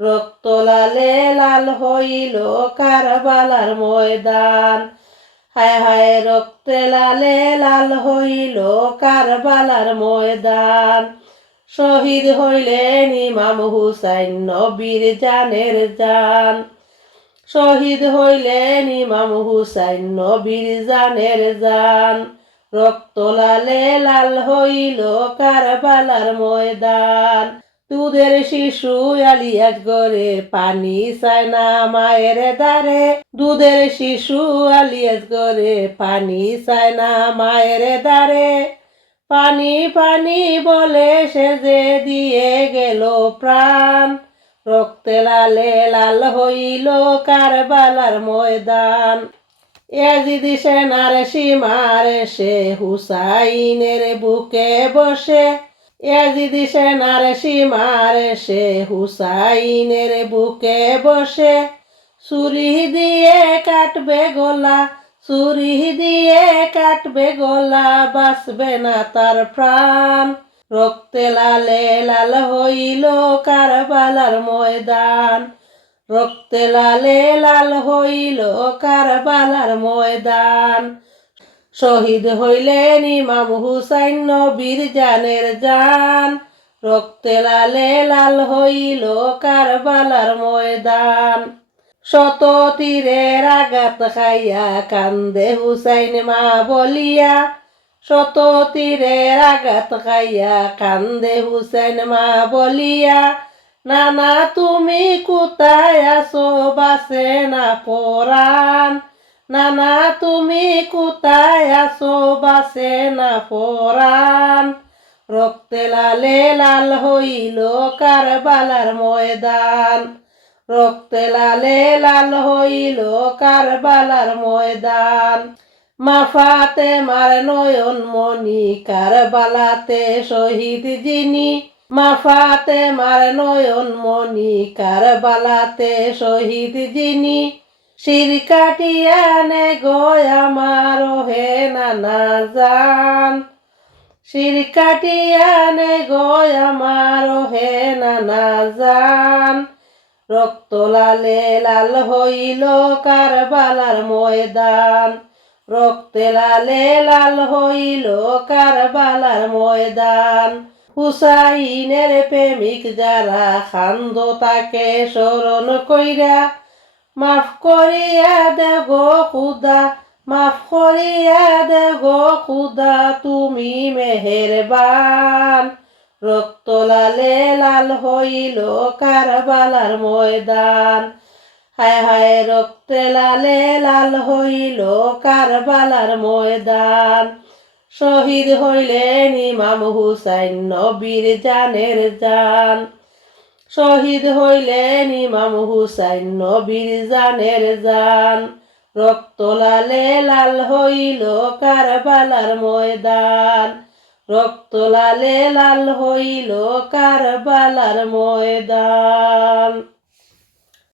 রক্ত লালে লাল হইল কারবালার ময়দান। হায় হায় রক্তে লালে লাল হইল কারবালার ময়দান। শহীদ হইলেন ইমাম হুসাইন নবীর জানের জান। শহীদ হইলেন ইমাম হুসাইন নবীর জানের জান। রক্ত লালে লাল হইল কারবালার ময়দান। দুধের শিশু আলিয়াস গরে পানি চায় না মায়ের দ্বারে। দুধের শিশু আলিয়াস গরে পানি চায় না মায়ের দ্বারে। পানি পানি বলে সে যে দিয়ে গেল প্রাণ। রক্তে লালে লাল হইল কারবালার ময়দান। ইয়াজিদ সেনার সীমার সে হুসাইনের বুকে বসে। ইয়াজিদ সেনার সীমার সে হুসাইনের বুকে বসে। ছুরি দিয়ে কাটবে গলা, ছুরি দিয়ে কাটবে গলা, বাঁচবে না তার প্রাণ। রক্তে লালে লাল হইল কারবালার ময়দান। রক্তে লালে লাল হইল কারবালার ময়দান। শহীদ হইলেন ইমাম হুসাইন নবীর জানের জান। রক্তে লালে লাল হইল কারবালার ময়দান। শত তীরের আঘাত খাইয়া কান্দে হুসাইন মা বলিয়া। শত তীরের আঘাত খাইয়া কান্দে হুসাইন মা বলিয়া। নানা তুমি কোথায় আছো বাঁচে না পরাণ। নানা তুমি কোথায় আছো বাঁচে না পরাণ। রক্তে লালে লাল হইল কারবালার ময়দান। রক্তে লালে লাল হইল কারবালার ময়দান। মা ফাতেমার নয়ন মনি কারবালাতে শহীদ যিনি। মা ফাতেমার নয়ন মনি কারবালাতে শহীদ যিনি। শির কাটিয়া নে গো আমার হে নানা জান। শির কাটিয়া নে গো আমার হে নানা জান। রক্ত লালে লাল হইল কারবালার ময়দান। রক্তে লালে লাল হইল কারবালার ময়দান। হুসাইনের প্রেমিক যারা খান্দ তাকে স্মরণ কইরা। মাফ করিয়া দে গো খুদা, মাফ করিয়া দে গো খুদা তুমি মেহেরবান। রক্ত লালে লাল হইল কারবালার ময়দান। হায় হায় রক্তে লালে লাল হইল কারবালার ময়দান। শহীদ হইলেন ইমাম হুসাইন নবীর জানের জান। শহীদ হইলেন ইমাম হুসাইন নবীর জানের জান। রক্ত লালে লাল হইল কারবালার ময়দান। রক্ত লালে লাল হইল কারবালার ময়দান।